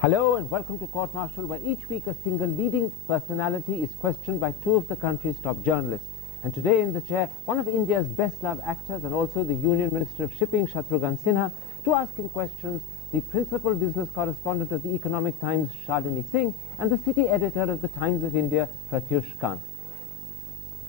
Hello and welcome to Court Martial, where each week a single leading personality is questioned by two of the country's top journalists. And today in the chair, one of India's best-loved actors and also the Union Minister of Shipping, Shatrughan Sinha, to ask him questions, the principal business correspondent of the Economic Times, Shalini Singh, and the city editor of the Times of India, Pratyush Kant.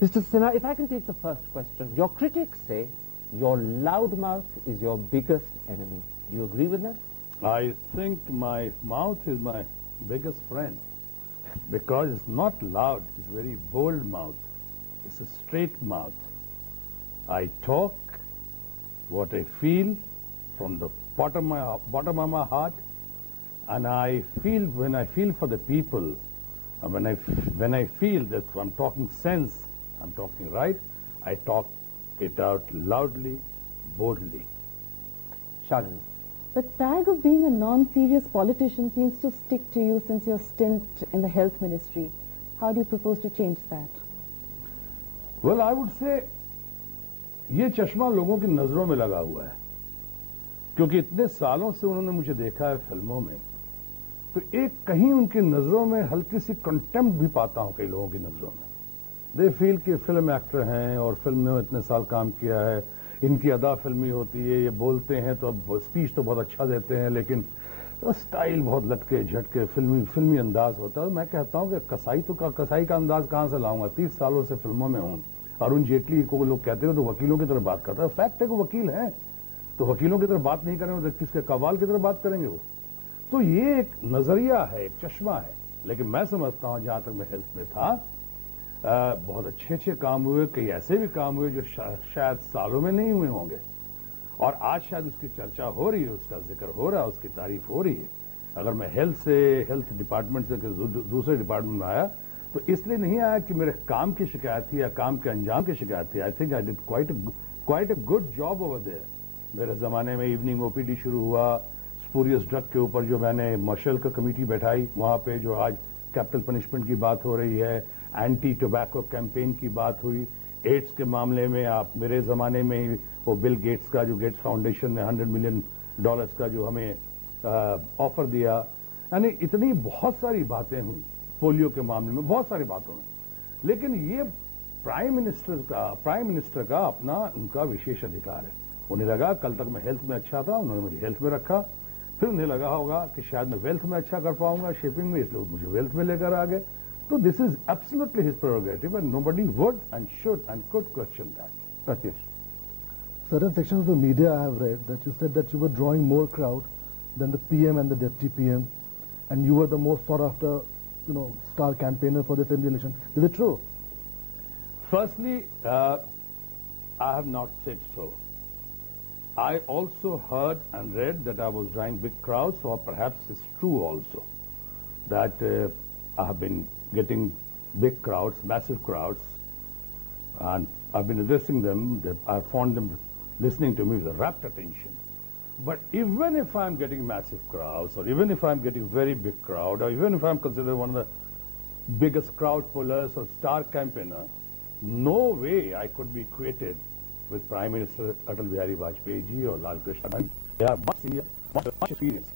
Mr. Sinha, if I can take the first question. Your critics say your loud mouth is your biggest enemy. Do you agree with that? I think my mouth is my biggest friend because it's not loud, it's very bold mouth. It's a straight mouth. I talk what I feel from the bottom of my heart, and I feel when I feel for the people, and when I feel that I'm talking sense, I'm talking right, I talk it out loudly, boldly. Shalini. The tag of being a non-serious politician seems to stick to you since your stint in the health ministry. How do you propose to change that? Well, I would say ये चश्मा लोगों की नजरों में लगा हुआ है, क्योंकि इतने सालों से उन्होंने मुझे देखा है फिल्मों में, तो एक कहीं उनकी नजरों में हल्की सी कंटेम्प्ट भी पाता हूं कई लोगों की नजरों में. दे फील कि फिल्म एक्टर हैं और फिल्म में इतने साल काम किया है, इनकी अदा फिल्मी होती है, ये बोलते हैं तो अब स्पीच तो बहुत अच्छा देते हैं, लेकिन स्टाइल बहुत लटके झटके फिल्मी अंदाज होता है. मैं कहता हूं कि कसाई का अंदाज कहां से लाऊंगा? 30 सालों से फिल्मों में हूं. अरुण जेटली को लोग कहते हैं तो वकीलों की तरह बात करता है. फैक्ट है कि वकील है, तो वकीलों की तरह बात नहीं करेंगे तो किसके कव्वाल की तरह बात करेंगे वो? तो ये एक नजरिया है, एक चश्मा है. लेकिन मैं समझता हूं जहां तक मैं हेल्थ में था, बहुत अच्छे काम हुए, कई ऐसे भी काम हुए जो शायद सालों में नहीं हुए होंगे, और आज शायद उसकी चर्चा हो रही है, उसका जिक्र हो रहा है, उसकी तारीफ हो रही है. अगर मैं हेल्थ डिपार्टमेंट से दूसरे डिपार्टमेंट में आया तो इसलिए नहीं आया कि मेरे काम की शिकायत थी या काम के अंजाम की शिकायत थी. I think I did quite a good job over there. मेरे जमाने में इवनिंग ओपीडी शुरू हुआ, स्पूरियस ड्रग के ऊपर जो मैंने मार्शल का कमेटी बैठाई, वहां पे जो आज कैपिटल पनिशमेंट की बात हो रही है, एंटी टोबैको कैंपेन की बात हुई, एड्स के मामले में आप मेरे जमाने में ही वो बिल गेट्स का जो गेट्स फाउंडेशन ने $100 मिलियन का जो हमें ऑफर दिया, यानी इतनी बहुत सारी बातें हुई. पोलियो के मामले में बहुत सारी बातों में. लेकिन ये प्राइम मिनिस्टर का अपना उनका विशेष अधिकार है. उन्हें लगा कल तक मैं हेल्थ में अच्छा था, उन्होंने मुझे हेल्थ में रखा, फिर उन्हें लगा होगा कि शायद मैं वेल्थ में अच्छा कर पाऊंगा शिपिंग में, इसलिए मुझे वेल्थ में लेकर आ गए. So this is absolutely his prerogative, and nobody would and should and could question that. Pratyush. Certain sections of the media I have read that you said that you were drawing more crowd than the PM and the deputy PM, and you were the most sought after, star campaigner for the assembly election. Is it true? Firstly, I have not said so. I also heard and read that I was drawing big crowds, or perhaps it's true also that I have been getting big crowds, massive crowds, and I've been addressing them. I found them listening to me with rapt attention. But even if I'm getting massive crowds, or even if I'm getting very big crowd, or even if I'm considered one of the biggest crowd pullers or star campaigner, no way I could be equated with Prime Minister Atal Bihari Vajpayee ji or Lal Krishna Gandhi. They are much senior, much experienced.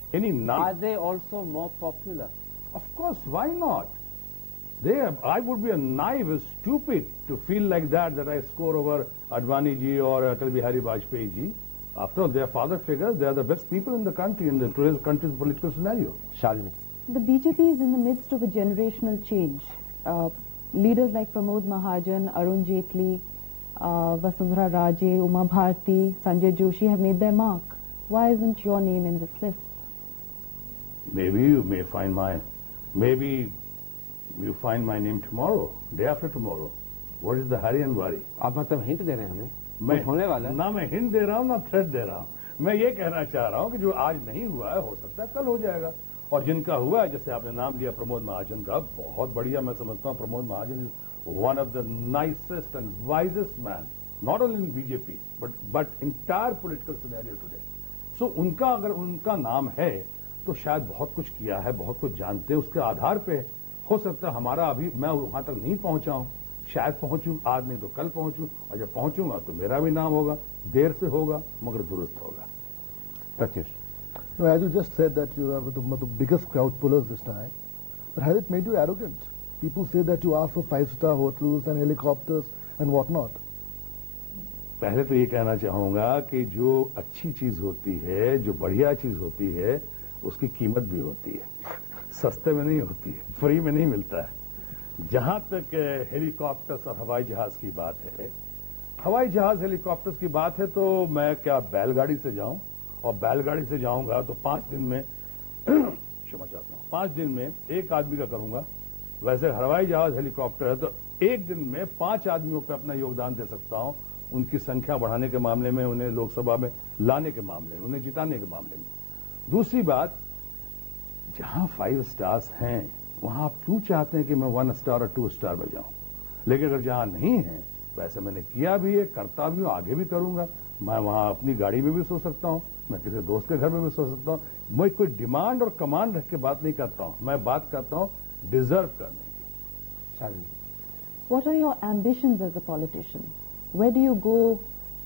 Are they also more popular? Of course, why not? I would be a naive, stupid to feel like that I score over Advani ji or Atal Bihari Vajpayee ji. After all, they are father figures. They are the best people in the country, in the country's political scenario. Shalini. The BJP is in the midst of a generational change. Leaders like Pramod Mahajan, Arun Jetli, Vasundhara Raje, Uma Bharti, Sanjay Joshi have made their mark. Why isn't your name in this list? Maybe you may find maybe you find my name tomorrow, day after tomorrow. What is the hurry and worry? आप मतलब hint दे रहे हैं हमें? मैं होने वाला है? ना मैं हिंट दे रहा हूँ ना थ्रेट दे रहा हूँ. मैं ये कहना चाह रहा हूँ कि जो आज नहीं हुआ है, हो सकता है कल हो जाएगा. और जिनका हुआ है, जैसे आपने नाम लिया प्रमोद महाजन का, बहुत बढ़िया. मैं समझता हूँ Pramod Mahajan is one of the nicest and wisest man, not only in BJP but entire political scenario today. So उनका अगर उनका नाम है तो शायद बहुत कुछ किया है, बहुत कुछ जानते हैं. उसके आधार पे हो सकता है हमारा अभी मैं वहां तक नहीं पहुंचा हूं, शायद पहुंचूं, आज नहीं तो कल पहुंचूं, और जब पहुंचूंगा तो मेरा भी नाम होगा. देर से होगा मगर दुरुस्त होगा. Pratyush. No, as you just said that you are the biggest crowd pullers this time, but has it made you arrogant? People say that you ask for 5-star hotels and helicopters and whatnot. पहले तो ये कहना चाहूंगा कि जो अच्छी चीज होती है, जो बढ़िया चीज होती है, उसकी कीमत भी होती है। सस्ते में नहीं होती है, फ्री में नहीं मिलता है। जहां तक हेलीकॉप्टर्स और हवाई जहाज की बात है, हवाई जहाज हेलीकॉप्टर्स की बात है, तो मैं क्या बैलगाड़ी से जाऊं? और बैलगाड़ी से जाऊंगा तो 5 दिन में क्षमा चाहता हूं, 5 दिन में एक आदमी का करूंगा। वैसे हवाई जहाज हेलीकॉप्टर है तो एक दिन में 5 आदमियों पर अपना योगदान दे सकता हूं, उनकी संख्या बढ़ाने के मामले में, उन्हें लोकसभा में लाने के मामले में, उन्हें जिताने के मामले में। दूसरी बात, जहां 5 स्टार्स हैं वहां आप क्यों चाहते हैं कि मैं 1 स्टार और 2 स्टार में जाऊं? लेकिन अगर जहां नहीं है, वैसे मैंने किया भी है, करता भी हूं, आगे भी करूंगा। मैं वहां अपनी गाड़ी में भी सो सकता हूं, मैं किसी दोस्त के घर में भी सो सकता हूं। मैं कोई डिमांड और कमांड रख के बात नहीं करता हूं, मैं बात करता हूं डिजर्व करने की। Shatrughan. What are your ambitions as a politician? Where do you go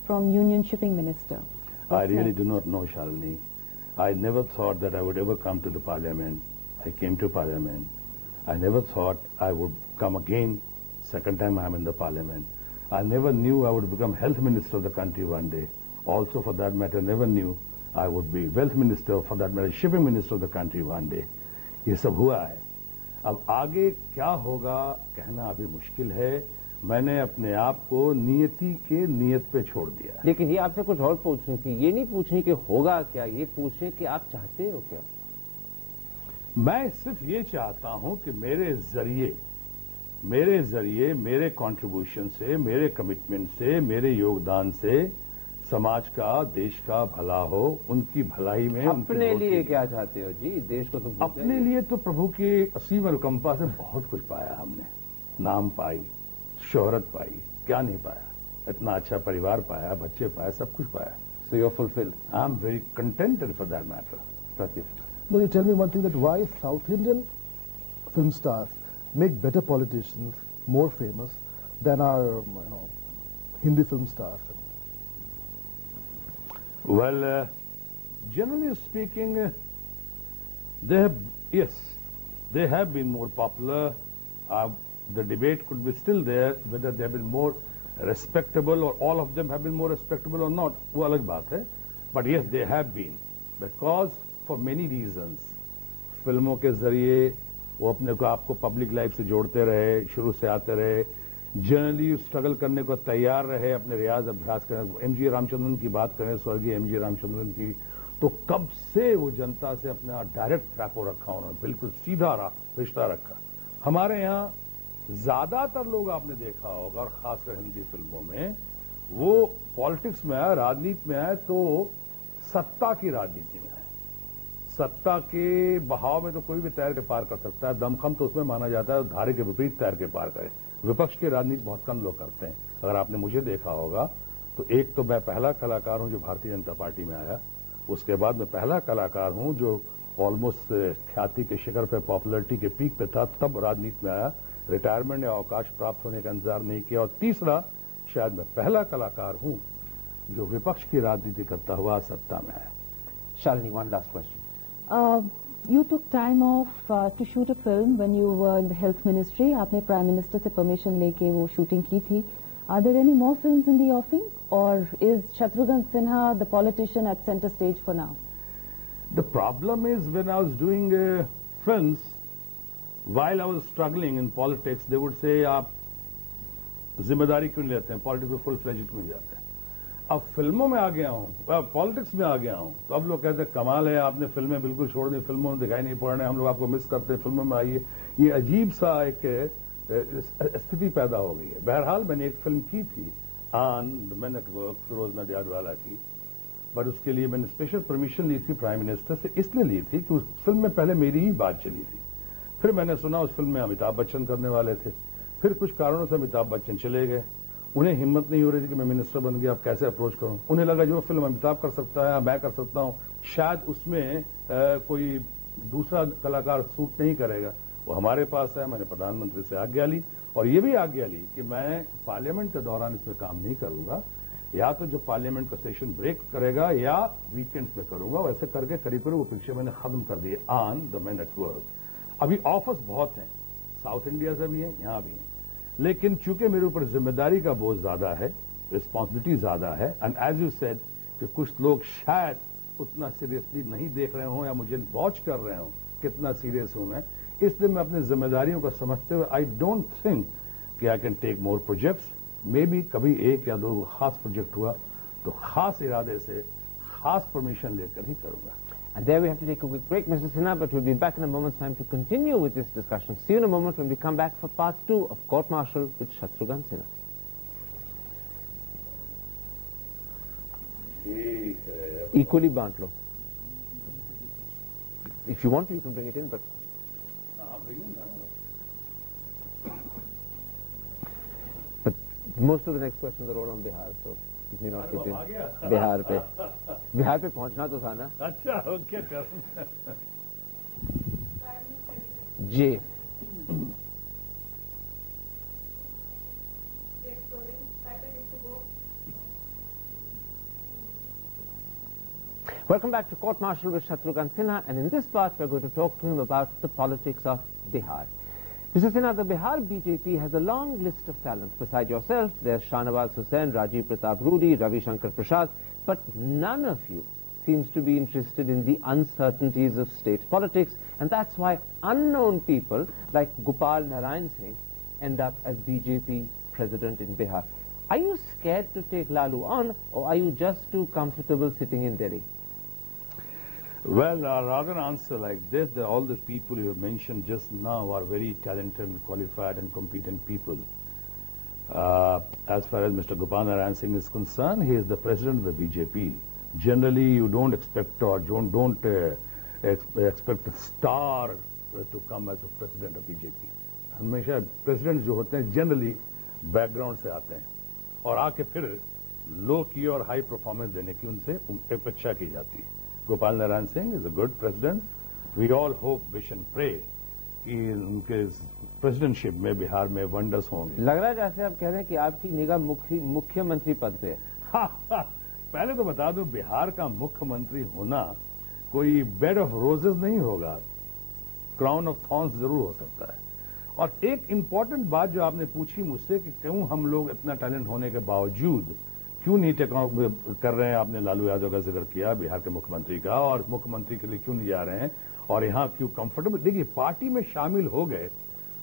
from Union Shipping Minister? I really do not know, Shalini. I never thought that I would ever come to the parliament. I came to parliament. I never thought I would come again, second time I am in the parliament. I never knew I would become health minister of the country one day. Also, for that matter, never knew I would be wealth minister, for that matter, shipping minister of the country one day. ये सब हुआ है। अब आगे क्या होगा कहना अभी मुश्किल है। मैंने अपने आप को नियति के नियत पे छोड़ दिया है। लेकिन ये आपसे कुछ और पूछनी थी, ये नहीं पूछनी कि होगा क्या, ये पूछे कि आप चाहते हो क्या? मैं सिर्फ ये चाहता हूं कि मेरे जरिए मेरे कंट्रीब्यूशन से, मेरे कमिटमेंट से, मेरे योगदान से समाज का, देश का भला हो, उनकी भलाई में। अपने लिए क्या चाहते हो जी? देश को तो अपने लिए तो प्रभु की असीम अनुकंपा से बहुत कुछ पाया हमने। नाम पाई, शोहरत पाई, क्या नहीं पाया? इतना अच्छा परिवार पाया, बच्चे पाए, सब कुछ पाया। So you're fulfilled. I'm very contented for that matter. Pratyush. No, you tell me one thing, that why South Indian film stars make better politicians, more famous than our Hindi film stars? Well, generally speaking, they have been more popular. The debate could be still there whether they have been more respectable or all of them have been more respectable or not. वो अलग बात है. But yes, they have been, because for many reasons. फिल्मों के जरिए वो अपने को आपको पब्लिक लाइफ से जोड़ते रहे, शुरू से आते रहे, जनरली स्ट्रगल करने को तैयार रहे, अपने रियाज अभ्यास करें। एमजी रामचंद्रन की बात करें, स्वर्गीय एमजी रामचंद्रन की, तो कब से वो जनता से अपना डायरेक्ट ट्रैपो रखा, उन्होंने बिल्कुल सीधा रिश्ता रखा। हमारे यहाँ ज्यादातर लोग आपने देखा होगा, और खासकर हिंदी फिल्मों में, वो पॉलिटिक्स में आए, राजनीति में आए तो सत्ता की राजनीति में आए। सत्ता के बहाव में तो कोई भी तैर के पार कर सकता है, दमखम तो उसमें माना जाता है धारे के विपरीत तैर के पार करे। विपक्ष की राजनीति बहुत कम लोग करते हैं। अगर आपने मुझे देखा होगा तो एक तो मैं पहला कलाकार हूं जो भारतीय जनता पार्टी में आया, उसके बाद मैं पहला कलाकार हूं जो ऑलमोस्ट ख्याति के शिखर पे, पॉपुलरिटी के पीक पे था, तब राजनीति में आया, रिटायरमेंट या अवकाश प्राप्त होने का इंतजार नहीं किया। और तीसरा, शायद मैं पहला कलाकार हूं जो विपक्ष की राजनीति करता हुआ सत्ता में आया। Shalini, one last question. You took time off to shoot a film when you were in the health ministry. आपने प्राइम मिनिस्टर से परमिशन लेके वो शूटिंग की थी. Are there any more films in the offing, or is Shatrughan Sinha the politician at center stage for now? The problem is, when I was doing films, while I was struggling in politics, they would say, आप जिम्मेदारी क्यों नहीं लेते हैं, politics में full fledge क्यों नहीं जाते हैं? अब फिल्मों में आ गया हूं, पॉलिटिक्स में आ गया हूं, तो अब लोग कहते हैं कमाल है, आपने फिल्में बिल्कुल छोड़ दी, फिल्मों में दिखाई नहीं पड़ रहे, हम लोग आपको मिस करते हैं, फिल्मों में आइए। ये अजीब सा एक स्थिति पैदा हो गई है। बहरहाल मैंने एक फिल्म की थी, मैंने फिरोज नडियाड वाला की, बट उसके लिए मैंने स्पेशल परमिशन ली थी प्राइम मिनिस्टर से, इसलिए ली थी कि उस फिल्म में पहले मेरी ही बात चली थी। फिर मैंने सुना उस फिल्म में अमिताभ बच्चन करने वाले थे, फिर कुछ कारणों से अमिताभ बच्चन चले गए, उन्हें हिम्मत नहीं हो रही थी कि मैं मिनिस्टर बन गया, अब कैसे अप्रोच करूं। उन्हें लगा जो फिल्म अमिताभ कर सकता है मैं कर सकता हूं, शायद उसमें कोई दूसरा कलाकार सूट नहीं करेगा, वो हमारे पास है। मैंने प्रधानमंत्री से आज्ञा ली, और ये भी आज्ञा ली कि मैं पार्लियामेंट के दौरान इसमें काम नहीं करूंगा, या तो जो पार्लियामेंट का सेशन ब्रेक करेगा या वीकेंड्स में करूंगा। वैसे करके करीब करीब वो पिक्चर मैंने खत्म कर दिए ऑन द मेन नेटवर्क। अभी ऑफर्स बहुत हैं, साउथ इंडिया से भी हैं, यहां भी हैं, लेकिन चूंकि मेरे ऊपर जिम्मेदारी का बोझ ज्यादा है, रिस्पॉन्सिबिलिटी ज्यादा है, एंड एज यू सेड कि कुछ लोग शायद उतना सीरियसली नहीं देख रहे हों या मुझे वॉच कर रहे हों कितना सीरियस हूं मैं, इसलिए मैं अपनी जिम्मेदारियों को समझते हुए आई डोंट थिंक कि I can take more projects. Maybe कभी एक या दो खास प्रोजेक्ट हुआ तो खास इरादे से खास परमिशन लेकर ही करूंगा। And there we have to take a quick break, Mr. Sinha, but we'll be back in a moment's time to continue with this discussion. See you in a moment when we come back for part 2 of Court Martial with Shatrughan Sinha. Equally बांट लो. If you want to, you can bring it in, but... But most of the next questions are all on Bihar, so it may not fit in. Bihar पे पहुंचना तो था ना. अच्छा, okay कर जी. Welcome back to Court Martial with Shatrughan Sinha, and in this part we're going to talk to him about the politics of Bihar. Mr. Sinha, the Bihar BJP has a long list of talents. Beside yourself, there's Shahnawaz Hussain, Rajiv Pratap Rudy, Ravi Shankar Prasad, but none of you seems to be interested in the uncertainties of state politics, and that's why unknown people like Gopal Narayan Singh end up as BJP president in Bihar. Are you scared to take Lalu on, or are you just too comfortable sitting in Delhi? Well, rather answer like this, that all the people you have mentioned just now are very talented and qualified and competent people. As far as Mr. Gopal Narayan Singh is concerned, he is the president of the BJP. Generally, you don't expect or don't expect a star to come as the president of BJP. हमेशा presidents जो होते हैं generally background से आते हैं और आके फिर low की और high performance देने की उनसे अपेक्षा की जाती है. Gopal Narayan Singh is a good president. We all hope, wish and pray कि उनके प्रेसिडेंटशिप में बिहार में वंडर्स होंगे. लग रहा है जैसे आप कह रहे हैं कि आपकी निगाह मुख्यमंत्री पद पे है. पहले तो बता दूं, बिहार का मुख्यमंत्री होना कोई बेड ऑफ रोजेस नहीं होगा, क्राउन ऑफ थॉर्न्स जरूर हो सकता है. और एक इंपॉर्टेंट बात जो आपने पूछी मुझसे कि क्यों हम लोग इतना टैलेंट होने के बावजूद क्यों नहीं कर रहे हैं, आपने लालू यादव का जिक्र किया बिहार के मुख्यमंत्री का, और मुख्यमंत्री के लिए क्यों नहीं जा रहे हैं और यहां क्यों कंफर्टेबल. देखिए, पार्टी में शामिल हो गए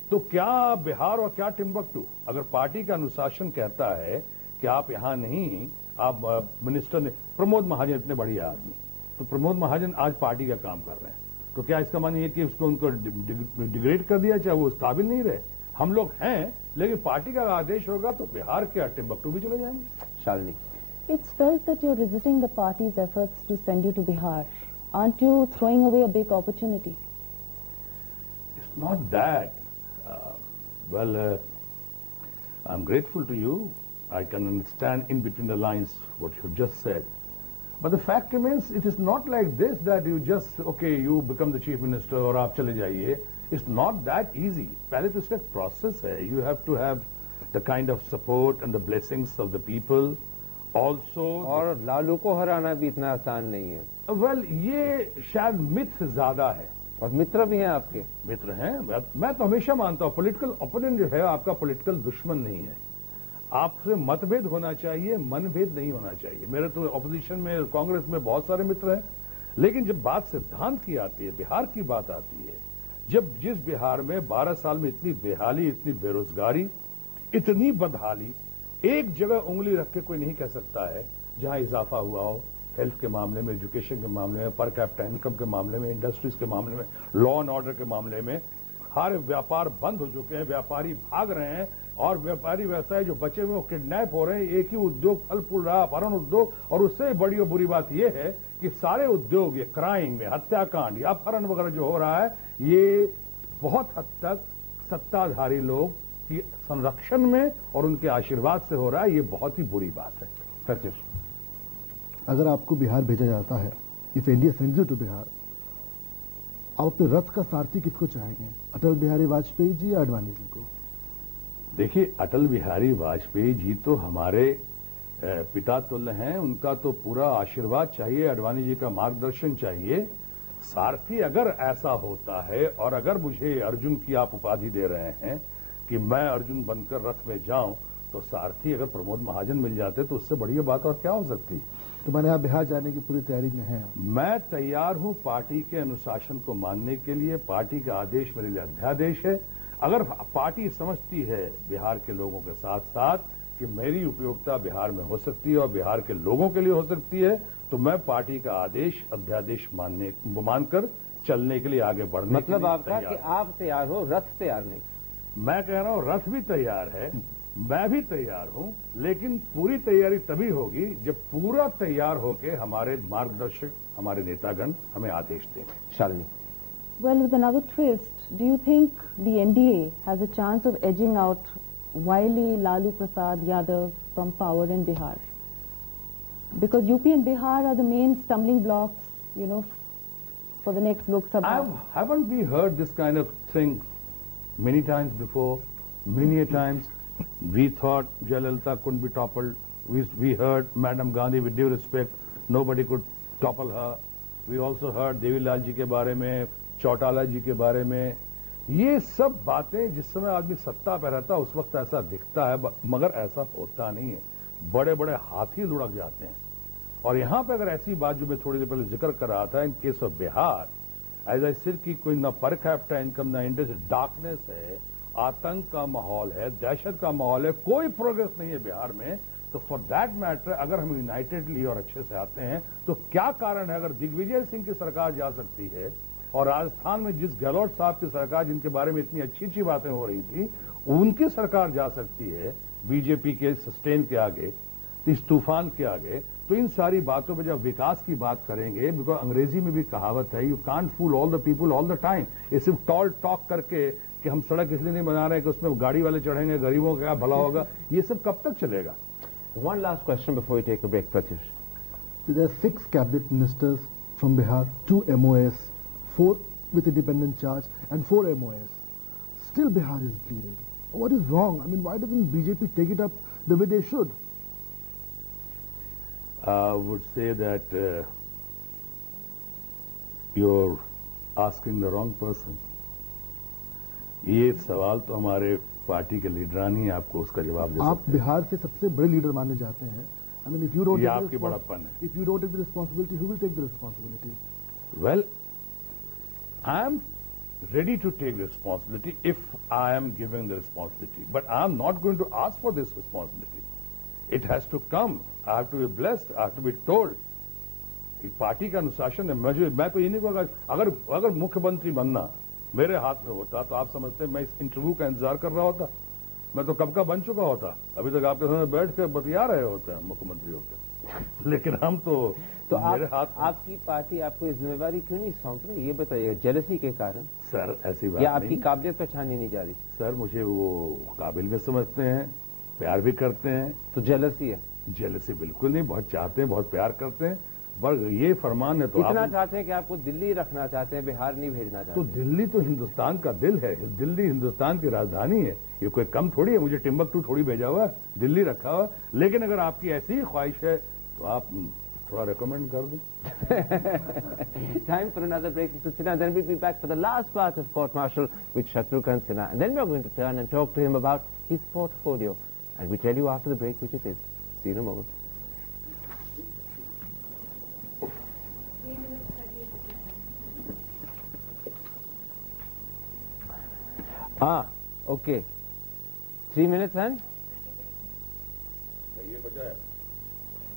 तो क्या बिहार और क्या टिम्बकटू. अगर पार्टी का अनुशासन कहता है कि आप यहां नहीं, आप मिनिस्टर ने प्रमोद महाजन इतने बढ़िया आदमी, तो प्रमोद महाजन आज पार्टी का काम कर रहे हैं, तो क्या इसका माने ये कि उसको उनको डिग्रेड कर दिया, चाहे वो उस काबिल नहीं रहे. हम लोग हैं, लेकिन पार्टी का आदेश होगा तो बिहार के टिम्बकटू भी चले जाएंगे. Shalini, It's felt that you're resisting the party's efforts to send you to Bihar. Aren't you throwing away a big opportunity? It's not that. I'm grateful to you. I can understand in between the lines what you've just said. But the fact remains, it is not like this that you just, okay, you become the chief minister और आप चले जाइए. It's not that easy. पहले तो इसका एक process है. You have to have the kind of support and the blessings of the people. Also, और लालू को हराना भी इतना आसान नहीं है. well, ये शायद मिथ ज्यादा है. और मित्र भी हैं आपके. मित्र हैं. मैं तो हमेशा मानता हूं पॉलिटिकल ओपोनेंट जो है आपका पॉलिटिकल दुश्मन नहीं है. आपसे मतभेद होना चाहिए, मनभेद नहीं होना चाहिए. मेरे तो ऑपोजिशन में कांग्रेस में बहुत सारे मित्र हैं, लेकिन जब बात सिद्धांत की आती है, बिहार की बात आती है, जब जिस बिहार में 12 साल में इतनी बेहाली, इतनी बेरोजगारी, इतनी बदहाली, एक जगह उंगली रख के कोई नहीं कह सकता है जहां इजाफा हुआ हो, हेल्थ के मामले में, एजुकेशन के मामले में, पर कैपिटा इनकम के मामले में, इंडस्ट्रीज के मामले में, लॉ एंड ऑर्डर के मामले में. सारे व्यापार बंद हो चुके हैं, व्यापारी भाग रहे हैं, और व्यापारी व्यवसाय जो बचे हुए वो किडनैप हो रहे हैं. एक ही उद्योग फल फूल रहा, अपहरण उद्योग. और उससे बड़ी और बुरी बात यह है कि सारे उद्योग, ये क्राइम में हत्याकांड या अपहरण वगैरह जो हो रहा है, ये बहुत हद तक सत्ताधारी लोग की संरक्षण में और उनके आशीर्वाद से हो रहा है. ये बहुत ही बुरी बात है. सचिव, अगर आपको बिहार भेजा जाता है, if India sends you to Bihar, आप अपने रथ का सारथी किसको चाहेंगे, अटल बिहारी वाजपेयी जी या अडवाणी जी को? देखिए, अटल बिहारी वाजपेयी जी तो हमारे पिता तुल्य हैं, उनका तो पूरा आशीर्वाद चाहिए, अडवाणी जी का मार्गदर्शन चाहिए। सारथी अगर ऐसा होता है और अगर मुझे अर्जुन की आप उपाधि दे रहे हैं कि मैं अर्जुन बनकर रथ में जाऊं, तो सारथी अगर प्रमोद महाजन मिल जाते तो उससे बढ़िया बात और क्या हो सकती है। तो मैंने आप बिहार जाने की पूरी तैयारी में हैं? मैं तैयार हूं पार्टी के अनुशासन को मानने के लिए। पार्टी का आदेश मेरे लिए अध्यादेश है। अगर पार्टी समझती है बिहार के लोगों के साथ साथ कि मेरी उपयोगिता बिहार में हो सकती है और बिहार के लोगों के लिए हो सकती है, तो मैं पार्टी का आदेश अध्यादेश मानकर चलने के लिए आगे बढ़ने मतलब के लिए आपका कि आप तैयार हो, रथ तैयार नहीं? मैं कह रहा हूं रथ भी तैयार है, मैं भी तैयार हूं, लेकिन पूरी तैयारी तभी होगी जब पूरा तैयार होकर हमारे मार्गदर्शक, हमारे नेतागण हमें आदेश देंगे। Shalini. Well, with another twist, do you think the NDA has a chance of edging out wily Lalu Prasad Yadav from power in Bihar? Because UP and Bihar are the main stumbling blocks, you know, for the next Lok Sabha. Haven't we heard this kind of thing many times before? Many a times we thought Jayalalitha couldn't be toppled. We heard Madam Gandhi, with due respect, nobody could topple her. We also heard Devilal ji के बारे में, चौटाला जी के बारे में। ये सब बातें जिस समय आदमी सत्ता पर रहता है उस वक्त ऐसा दिखता है, मगर ऐसा होता नहीं है। बड़े बड़े हाथी लुढ़क जाते हैं। और यहां पर अगर ऐसी बात जो मैं थोड़ी देर पहले जिक्र कर रहा था, in case of Bihar, as I सिर की कोई ना पर कैपिटा इनकम ना इंडस्ट्री, डार्कनेस है, आतंक का माहौल है, दहशत का माहौल है, कोई प्रोग्रेस नहीं है बिहार में। तो फॉर दैट मैटर अगर हम यूनाइटेडली और अच्छे से आते हैं तो क्या कारण है, अगर दिग्विजय सिंह की सरकार जा सकती है और राजस्थान में जिस गहलोत साहब की सरकार, जिनके बारे में इतनी अच्छी अच्छी बातें हो रही थी, उनकी सरकार जा सकती है बीजेपी के सस्टेन के आगे, इस तूफान के आगे, तो इन सारी बातों पर जब विकास की बात करेंगे, बिकॉज अंग्रेजी में भी कहावत है, you can't fool all the people all the time. ये सिर्फ टॉल टॉक करके कि हम सड़क इसलिए नहीं बना रहे कि उसमें गाड़ी वाले चढ़ेंगे, गरीबों का क्या भला होगा, ये सब कब तक चलेगा? One last question before we take a break, Pratyush. There are 6 cabinet ministers from Bihar, 2 MOS, 4 with independent charge, and 4 MOS. Still Bihar is bleeding. What is wrong? I mean, why doesn't BJP take it up the way they should? I would say that you're asking the wrong person. ये सवाल तो हमारे party के लीडरान ही आपको उसका जवाब दे सकते हैं। आप बिहार से सबसे बड़े लीडर माने जाते हैं। I mean, if you don't, ये आपकी बड़प्पन है। If you don't take the responsibility, who will take the responsibility? Well, I am ready to take the responsibility if I am given the responsibility, but I am not going to ask for this responsibility. It has to come. I have to be blessed. I have to be told. एक party का अनुशासन है। मैं तो ये नहीं कहूँगा अगर मुख्यमंत्री बनना मेरे हाथ में होता तो आप समझते हैं मैं इस इंटरव्यू का इंतजार कर रहा होता? मैं तो कब का बन चुका होता। अभी तक आपके सामने बैठ कर बतिया रहे होते हैं मुख्यमंत्री होकर। लेकिन हम तो मेरे हाथ आपकी पार्टी आपको इस जिम्मेवारी क्यों नहीं सौंप रही, ये बताइए? जेलसी के कारण? सर ऐसी बात या आपकी नहीं। काबिलियत पहचानी नहीं जा रही? सर मुझे वो काबिल में समझते हैं, प्यार भी करते हैं। तो जेलसी है? जेलसी बिल्कुल नहीं, बहुत चाहते हैं, बहुत प्यार करते हैं। पर ये फरमान है तो इतना चाहते हैं कि आपको दिल्ली रखना चाहते हैं, बिहार नहीं भेजना चाहते। तो दिल्ली तो हिंदुस्तान का दिल है, दिल्ली हिंदुस्तान की राजधानी है। ये कोई कम थोड़ी है, मुझे टिम्बकटू थोड़ी भेजा हुआ है, दिल्ली रखा हुआ। लेकिन अगर आपकी ऐसी ही ख्वाहिश है तो आप थोड़ा रिकमेंड कर दें। Time for another break, Mr. Sinha. Then we'll be back for the last part of Court Martial with Shatrughan Sinha. And then we're going to turn and talk to him about his portfolio. And we tell you after the break which it is. See you in a moment. Okay. 3 minutes and? ये बचा है?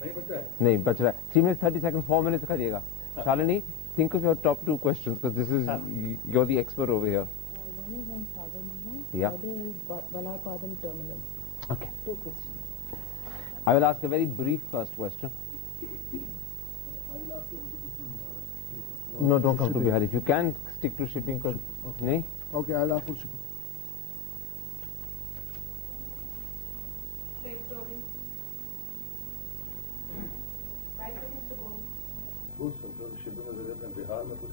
नहीं बचा है? नहीं बच रहा है। 3 minutes 30 seconds, 4 minutes करिएगा। Shalini, think of your top 2 questions because this is you're the expert over here. One is on Sagarmala. Yeah. The other is Vallarpadam Terminal. Okay. 2 questions. I will ask a very brief first question. No, don't come to Bihar. If you can stick to shipping, because नहीं? Okay, I'll ask for shipping. Shipping में जरूरत है बिहार में कुछ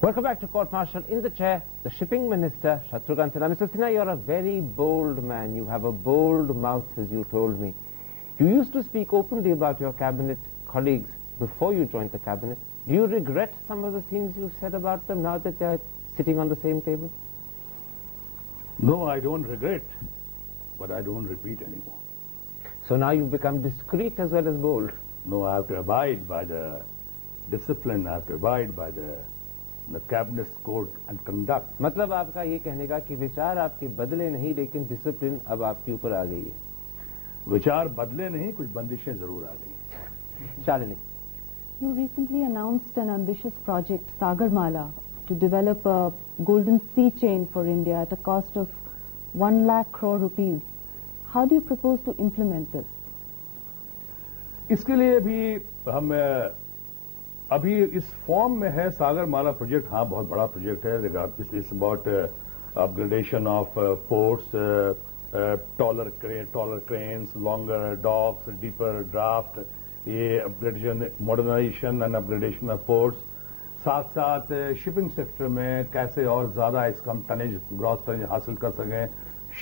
Welcome back to Court Martial. In the chair, the Shipping Minister, Shatrughan. Mr. Sinha, you're a very bold man. You have a bold mouth, as you told me. You used to speak openly about your cabinet colleagues before you joined the cabinet. Do you regret some of the things you said about them now that they're sitting on the same table? No, I don't regret, but I don't repeat anymore. So now you've become discreet as well as bold. No, I have to abide by the discipline, I have to abide by the cabinet's code and conduct. मतलब आपका ये कहने का कि विचार आपके बदले नहीं, लेकिन डिसिप्लिन अब आपके ऊपर आ गई है। विचार बदले नहीं, कुछ बंदिशें जरूर आ गई। Shalini, You recently announced an ambitious project, Sagarmala, to develop a golden sea chain for India at a cost of 1 lakh crore rupees. How do you propose to implement this? इसके लिए भी हम अभी इस फॉर्म में है सागरमाला प्रोजेक्ट। हाँ, बहुत बड़ा प्रोजेक्ट है। It's about upgradation of ports, taller cranes, longer docks, deeper draft, ये upgradation, modernisation and upgradation of ports. साथ साथ शिपिंग सेक्टर में कैसे और ज्यादा इसका हम टनेज, ग्रॉस टनेज हासिल कर सकें,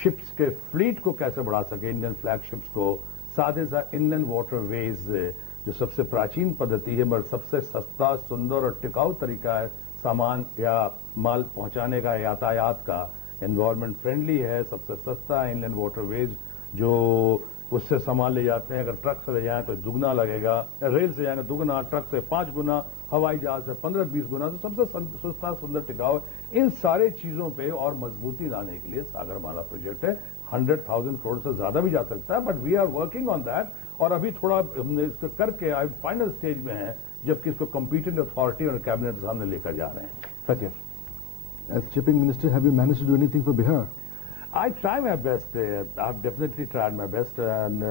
शिप्स के फ्लीट को कैसे बढ़ा सके, इंडियन फ्लैग शिप्स को। साथ ही साथ इनलैंड वाटरवेज, जो सबसे प्राचीन पद्धति है मगर सबसे सस्ता, सुंदर और टिकाऊ तरीका है सामान या माल पहुंचाने का, यातायात का, एनवायरमेंट फ्रेंडली है, सबसे सस्ता है इनलैंड वाटरवेज। जो उससे सामान ले जाते हैं, अगर ट्रक से ले जाएं तो दुगना लगेगा, रेल से जाएंगे दुगना, ट्रक से 5 गुना, हवाई जहाज से 15-20 गुना, तो सबसे सस्ता, सुंदर, टिकाऊ। इन सारे चीजों पे और मजबूती लाने के लिए सागरमाला प्रोजेक्ट है। 100,000 करोड़ से ज्यादा भी जा सकता है, but we are working on that. और अभी थोड़ा हमने इसको करके फाइनल स्टेज में है, जबकि इसको कॉम्पिटेंट अथॉरिटी और कैबिनेट के सामने लेकर जा रहे हैं। Fatih. As Shipping Minister, have you managed to do anything for Bihar? I try my best. I've definitely tried my best. And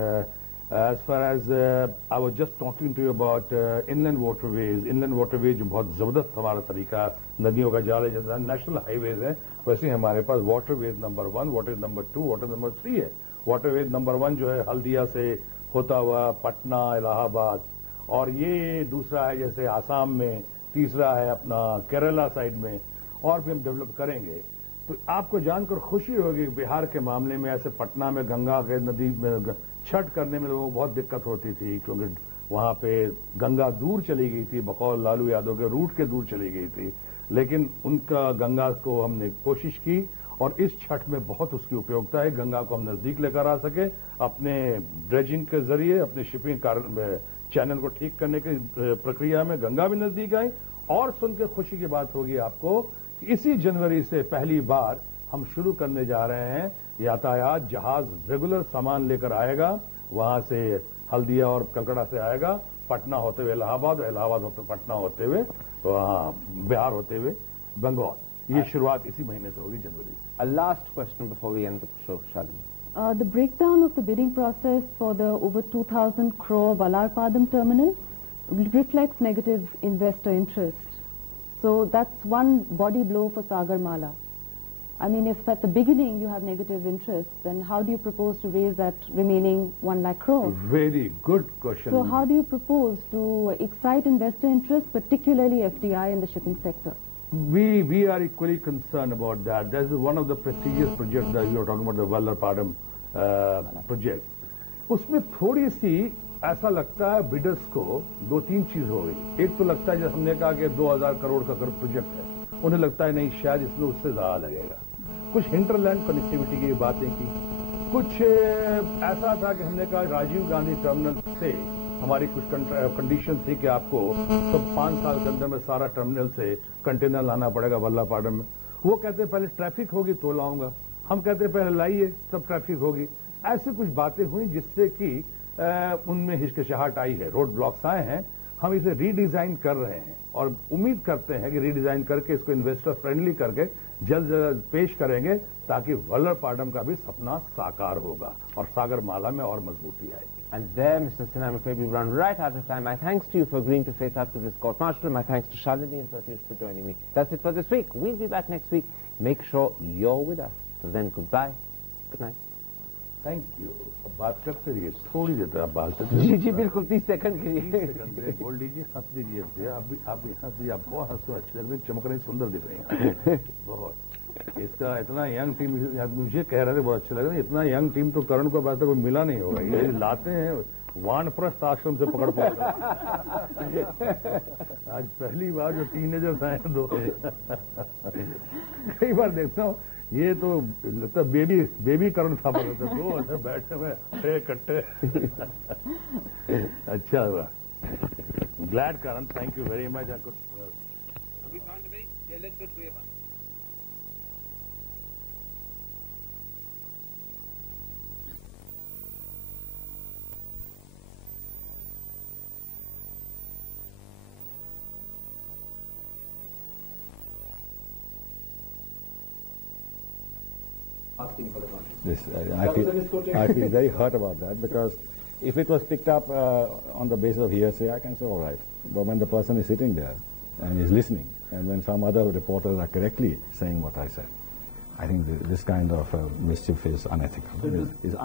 as far as I was just talking to you about inland waterways. Inland waterways जो बहुत जबरदस्त हमारा तरीका नदियों का जाल है, जैसे नेशनल हाईवेज है, वैसे ही हमारे पास waterways number 1, waterways number 2, waterways number 3 है। वाटरवेज नंबर 1 जो है हल्दिया से होता हुआ पटना, इलाहाबाद, और ये दूसरा है जैसे आसाम में, तीसरा है अपना केरला साइड में, और भी हम डेवलप करेंगे। तो आपको जानकर खुशी होगी बिहार के मामले में, ऐसे पटना में गंगा के नदी में छठ करने में लोगों को बहुत दिक्कत होती थी, क्योंकि वहां पे गंगा दूर चली गई थी, बकौल लालू यादव के रूट के दूर चली गई थी। लेकिन उनका गंगा को हमने कोशिश की, और इस छठ में बहुत उसकी उपयोगिता है। गंगा को हम नजदीक लेकर आ सके, अपने ड्रेजिंग के जरिए अपने शिपिंग चैनल को ठीक करने की प्रक्रिया में गंगा भी नजदीक आई। और सुनकर खुशी की बात होगी आपको कि इसी जनवरी से पहली बार हम शुरू करने जा रहे हैं यातायात, जहाज रेगुलर सामान लेकर आएगा, वहां से हल्दिया और कलकत्ता से आएगा, पटना होते हुए इलाहाबाद, और इलाहाबाद होते पटना होते हुए वहां बिहार होते हुए बंगाल। ये शुरुआत इसी महीने से होगी, जनवरी से। A last question before we end the show, Shalini. The breakdown of the bidding process for the over 2,000 crore Vallarpadam terminal reflects negative investor interest. So that's one body blow for Sagarmala. I mean, if at the beginning you have negative interest, then how do you propose to raise that remaining 1 lakh crore? Very good question. So how do you propose to excite investor interest, particularly FDI in the shipping sector? We are equally concerned about that. That is one of the prestigious projects that you are talking about, the Vallarpadam project. उसमें थोड़ी सी ऐसा लगता है bidders को 2-3 चीज हो गई। एक तो लगता है, जैसे हमने कहा कि 2000 करोड़ का प्रोजेक्ट है, उन्हें लगता है नहीं शायद इसमें उससे ज्यादा लगेगा। कुछ हिंटरलैंड कनेक्टिविटी की बातें की, कुछ ऐसा था कि हमने कहा राजीव गांधी टर्मिनल से हमारी कुछ कंडीशन थी कि आपको सब 5 साल के अंदर में सारा टर्मिनल से कंटेनर लाना पड़ेगा वल्लभपाडम में। वो कहते पहले ट्रैफिक होगी तो लाऊंगा, हम कहते पहले लाइए तब ट्रैफिक होगी। ऐसी कुछ बातें हुई जिससे कि उनमें हिचकिचाहट आई है, रोड ब्लॉक्स आए हैं। हम इसे रीडिजाइन कर रहे हैं और उम्मीद करते हैं कि रीडिजाइन करके इसको इन्वेस्टर फ्रेंडली करके जल्द से जल्द पेश करेंगे, ताकि वल्लभपाडम का भी सपना साकार होगा और सागरमाला में और मजबूती आएगी। And there, Mr. Sinha, I'm afraid we've run right out of time. My thanks to you for agreeing to face up to this court martial. My thanks to Shalini and Pratyush for joining me. That's it for this week. We'll be back next week. Make sure you're with us. Till then, goodbye. Good night. Thank you. अब बात करते रहिए, थोड़ी देर तक आप बात करते जी जी बिल्कुल 30 सेकंड के लिए 30 सेकंड में बोल लीजिए, हंस लीजिए। आप हंस दीजिए, आप बहुत हंसते हो, अच्छी लग रही, चमक रही, सुंदर दिख रही हैं बहुत। इसका इतना यंग टीम, मुझे कह रहे थे बहुत अच्छा लग रहा है, इतना यंग टीम तो करण को आज तक कोई मिला नहीं होगा। ये लाते हैं वानप्रस्थ आश्रम से पकड़ पकड़। आज पहली बार जो टीनेजर्स आए हैं दो। कई बार देखता हूँ ये तो लगता है बेबी करण थापर होता है, दो ऐसे बैठे हुए कट्टे। अच्छा हुआ। Glad Karan, thank you very much. Asking for the country. This, I feel very hurt about that, because if it was picked up on the basis of hearsay, I can say all right. But when the person is sitting there and is listening, and when some other reporters are correctly saying what I said, I think this kind of mischief is unethical. Is